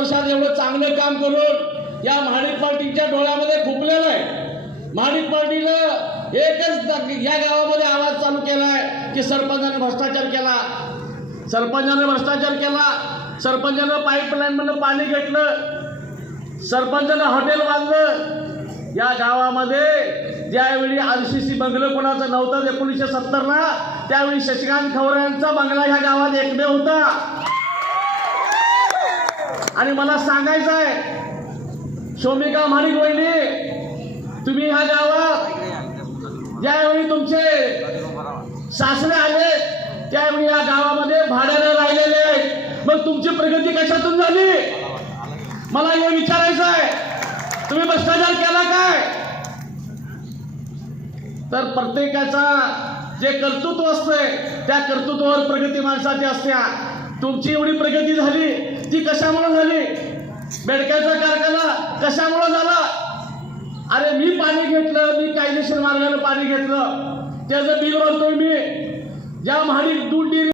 वर्षात एवढं चांगलं काम करून या महाडिक पार्टीच्या डोळ्यामध्ये खुपलेलं आहे। महाडिक पार्टीनं एकच या गावामध्ये आवाज चालू केलाय की सरपंचाने भ्रष्टाचार केला, सरपंचाने भ्रष्टाचार केला, सरपंचानं पाईपलाईन मधून पाणी घेतलं, सरपंचानं हॉटेल बांधलं। या गावामध्ये ज्यावेळी आरसीसी बंगलं कोणाचं नव्हतं 1970ला, त्यावेळी शशिकांत खवऱ्यांचा बंगला ह्या गावात एकमेव होता। आणि मला सांगायचं आहे शोमिका महाडिक वहिनी, तुम्ही ह्या गावात ज्यावेळी तुमचे सासरे आले त्यावेळी या गावामध्ये भाड्याने राहिलेले आहेत, मग तुमची प्रगती कशातून झाली मला हे विचारायचं आहे। तुम्ही भ्रष्टाचार केला काय? तर प्रत्येकाचा जे कर्तृत्व असते त्या कर्तृत्वावर प्रगती माणसाची असते। तुमची एवढी प्रगती झाली ती कशामुळे झाली? बेडक्याचा कारखाना कशामुळे झाला? अरे मी पाणी घेतलं, मी कायदेशीर मार्गाने पाणी घेतलं, त्याचं बिल भरतोय मी। ज्या महाडिक दूध